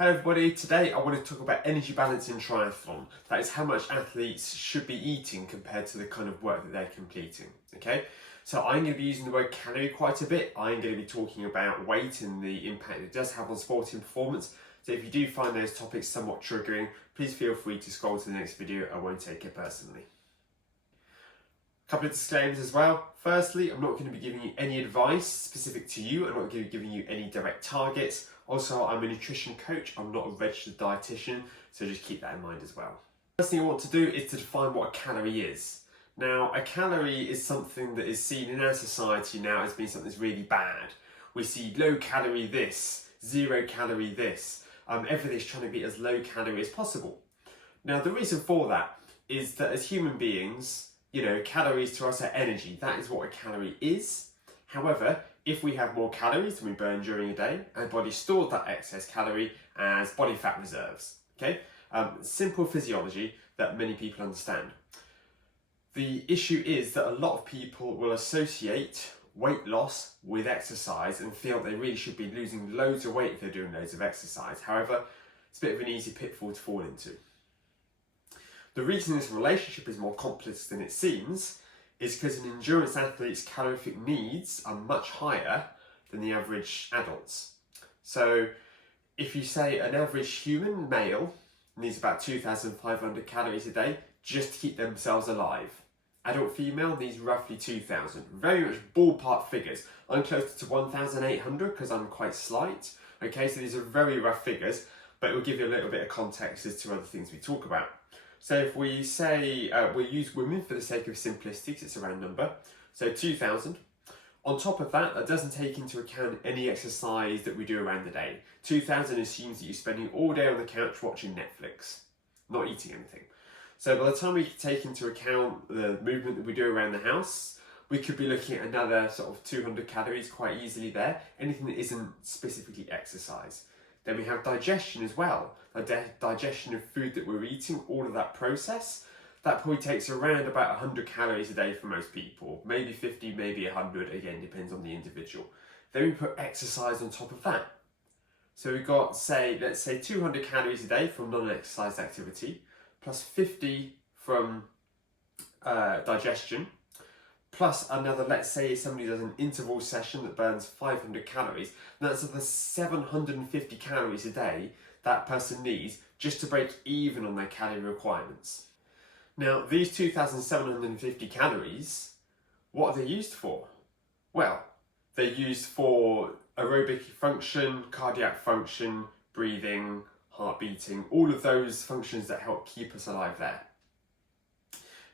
Hello everybody, today I want to talk about energy balance in triathlon. That is how much athletes should be eating compared to the kind of work that they're completing. Okay, so I'm going to be using the word calorie quite a bit. I'm going to be talking about weight and the impact it does have on sporting performance. So if you do find those topics somewhat triggering, please feel free to scroll to the next video. I won't take it personally. A couple of disclaimers as well. Firstly, I'm not going to be giving you any advice specific to you. I'm not going to be giving you any direct targets. Also, I'm a nutrition coach. I'm not a registered dietitian, so just keep that in mind as well. First thing I want to do is to define what a calorie is. Now, a calorie is something that is seen in our society now as being something that's really bad. We see low calorie this, 0 calorie this. Everything's trying to be as low calorie as possible. Now, the reason for that is that as human beings, calories to us are energy. That is what a calorie is. However, if we have more calories than we burn during a day, our body stores that excess calorie as body fat reserves. Okay, simple physiology that many people understand. The issue is that a lot of people will associate weight loss with exercise and feel they really should be losing loads of weight if they're doing loads of exercise. However, it's a bit of an easy pitfall to fall into. The reason this relationship is more complex than it seems is because an endurance athlete's calorific needs are much higher than the average adults. So if you say an average human male needs about 2,500 calories a day just to keep themselves alive. Adult female needs roughly 2,000. Very much ballpark figures. I'm closer to 1,800 because I'm quite slight. Okay, so these are very rough figures, but it will give you a little bit of context as to other things we talk about. So if we say, we use women for the sake of simplistics, it's a round number, so 2,000. On top of that, that doesn't take into account any exercise that we do around the day. 2,000 assumes that you're spending all day on the couch watching Netflix, not eating anything. So by the time we take into account the movement that we do around the house, we could be looking at another sort of 200 calories quite easily there, anything that isn't specifically exercise. Then we have digestion as well. The digestion of food that we're eating, all of that process, that probably takes around about 100 calories a day for most people. Maybe 50, maybe 100, again, depends on the individual. Then we put exercise on top of that. So we've got, let's say 200 calories a day from non-exercise activity, plus 50 from digestion, plus another, let's say somebody does an interval session that burns 500 calories, and that's the 750 calories a day that person needs just to break even on their calorie requirements. Now, these 2,750 calories, what are they used for? Well, they're used for aerobic function, cardiac function, breathing, heart beating, all of those functions that help keep us alive there.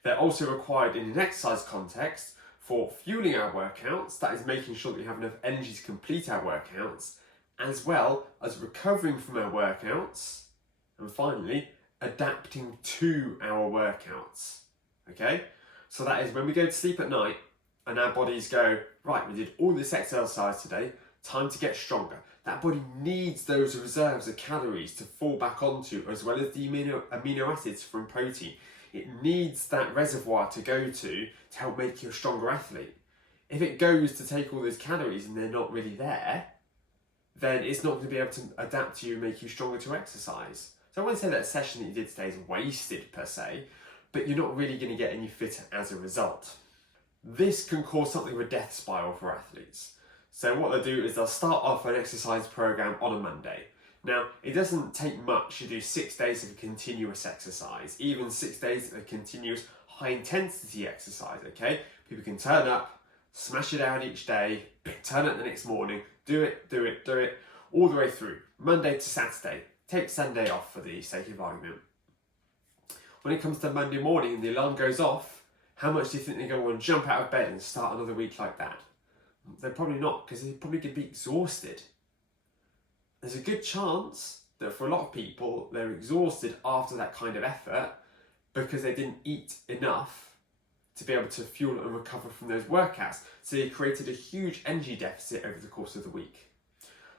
They're also required in an exercise context for fueling our workouts, that is making sure that we have enough energy to complete our workouts, as well as recovering from our workouts, and finally, adapting to our workouts. Okay? So that is when we go to sleep at night and our bodies go, right, we did all this exercise today, time to get stronger. That body needs those reserves of calories to fall back onto, as well as the amino acids from protein. It needs that reservoir to go to help make you a stronger athlete. If it goes to take all those calories and they're not really there, then it's not going to be able to adapt to you and make you stronger to exercise. So I won't say that session that you did today is wasted per se, but you're not really going to get any fitter as a result. This can cause something of a death spiral for athletes. So what they'll do is they'll start off an exercise program on a Monday. Now, it doesn't take much to do 6 days of continuous exercise, even 6 days of continuous high intensity exercise, okay? People can turn up, smash it out each day, turn up the next morning, do it, all the way through, Monday to Saturday. Take Sunday off for the sake of argument. When it comes to Monday morning and the alarm goes off, how much do you think they're going to want to jump out of bed and start another week like that? They're probably not, because they're probably going to be exhausted. There's a good chance that for a lot of people, they're exhausted after that kind of effort because they didn't eat enough to be able to fuel and recover from those workouts. So they created a huge energy deficit over the course of the week.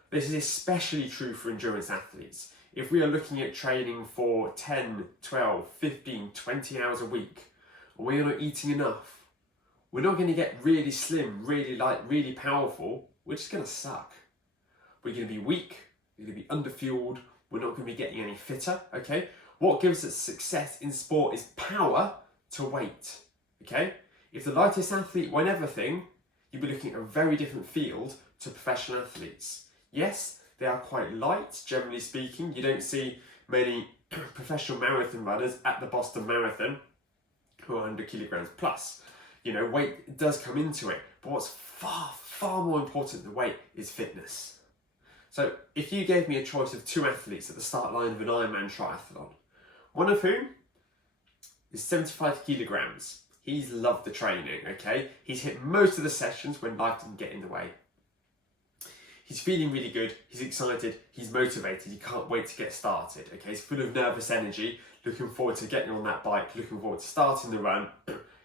This is especially true for endurance athletes. If we are looking at training for 10, 12, 15, 20 hours a week, and we are not eating enough, we're not going to get really slim, really light, really powerful. We're just going to suck. We're going to be weak, we're going to be underfueled, we're not going to be getting any fitter, okay? What gives us success in sport is power to weight, okay? If the lightest athlete won everything, you'd be looking at a very different field to professional athletes. Yes, they are quite light, generally speaking. You don't see many professional marathon runners at the Boston Marathon who are 100 kilograms plus. You know, weight does come into it, but what's far, far more important than weight is fitness. So if you gave me a choice of 2 athletes at the start line of an Ironman triathlon, one of whom is 75 kilograms. He's loved the training, okay? He's hit most of the sessions when life didn't get in the way. He's feeling really good, he's excited, he's motivated, he can't wait to get started, okay? He's full of nervous energy, looking forward to getting on that bike, looking forward to starting the run,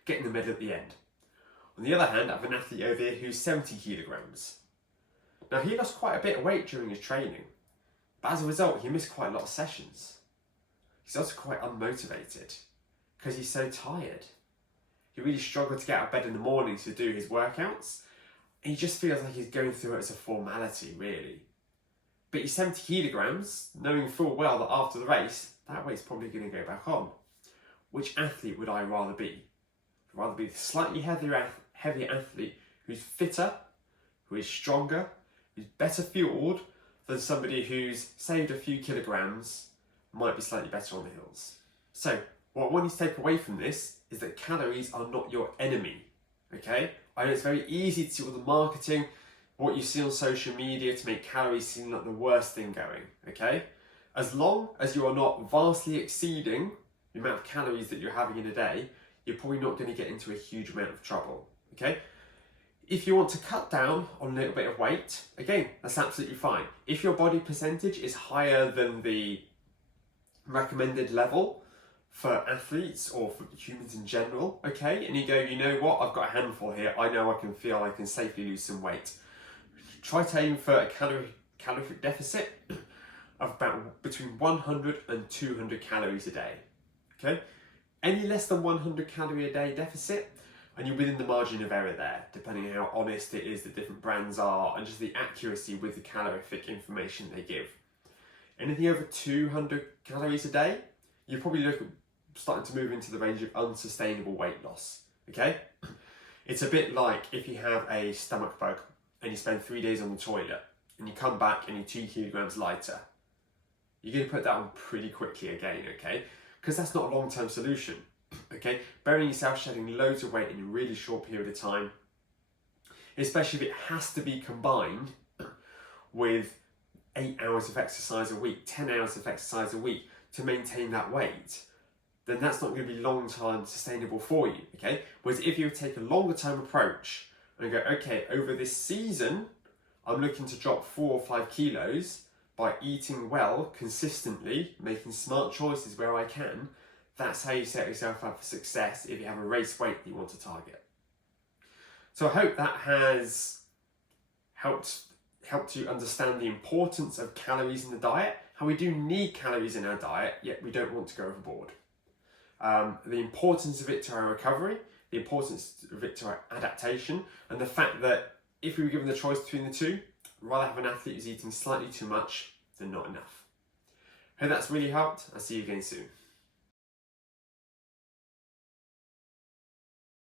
getting the medal at the end. On the other hand, I have an athlete over here who's 70 kilograms. Now, he lost quite a bit of weight during his training, but as a result, he missed quite a lot of sessions. He's also quite unmotivated because he's so tired. He really struggled to get out of bed in the morning to do his workouts. He just feels like he's going through it as a formality, really. But he's 70 kilograms, knowing full well that after the race, that weight's probably going to go back on. Which athlete would I rather be? I'd rather be the slightly heavier athlete who's fitter, who is stronger, who's better fueled than somebody who's saved a few kilograms, might be slightly better on the hills. So, what I want you to take away from this is that calories are not your enemy, okay? I know it's very easy to see all the marketing, what you see on social media to make calories seem like the worst thing going, okay? As long as you are not vastly exceeding the amount of calories that you're having in a day, you're probably not going to get into a huge amount of trouble, okay? If you want to cut down on a little bit of weight, again, that's absolutely fine. If your body percentage is higher than the recommended level for athletes or for humans in general, okay, and you go, you know what, I've got a handful here, I know I can safely lose some weight. Try to aim for a calorific deficit of about between 100 and 200 calories a day, okay? Any less than 100 calorie a day deficit, and you're within the margin of error there, depending on how honest it is that different brands are and just the accuracy with the calorific information they give. Anything over 200 calories a day, you're probably starting to move into the range of unsustainable weight loss, okay? It's a bit like if you have a stomach bug and you spend 3 days on the toilet and you come back and you're 2 kilograms lighter. You're going to put that on pretty quickly again, okay? Because that's not a long-term solution, okay? Burying yourself, shedding loads of weight in a really short period of time, especially if it has to be combined with 8 hours of exercise a week, 10 hours of exercise a week to maintain that weight, then that's not going to be long-term sustainable for you, okay? Whereas if you take a longer-term approach and go, okay, over this season, I'm looking to drop 4 or 5 kilos by eating well, consistently, making smart choices where I can, that's how you set yourself up for success if you have a race weight that you want to target. So I hope that has helped you understand the importance of calories in the diet, how we do need calories in our diet, yet we don't want to go overboard. The importance of it to our recovery, the importance of it to our adaptation, and the fact that if we were given the choice between the two, I'd rather have an athlete who's eating slightly too much than not enough. Hope that's really helped. I'll see you again soon.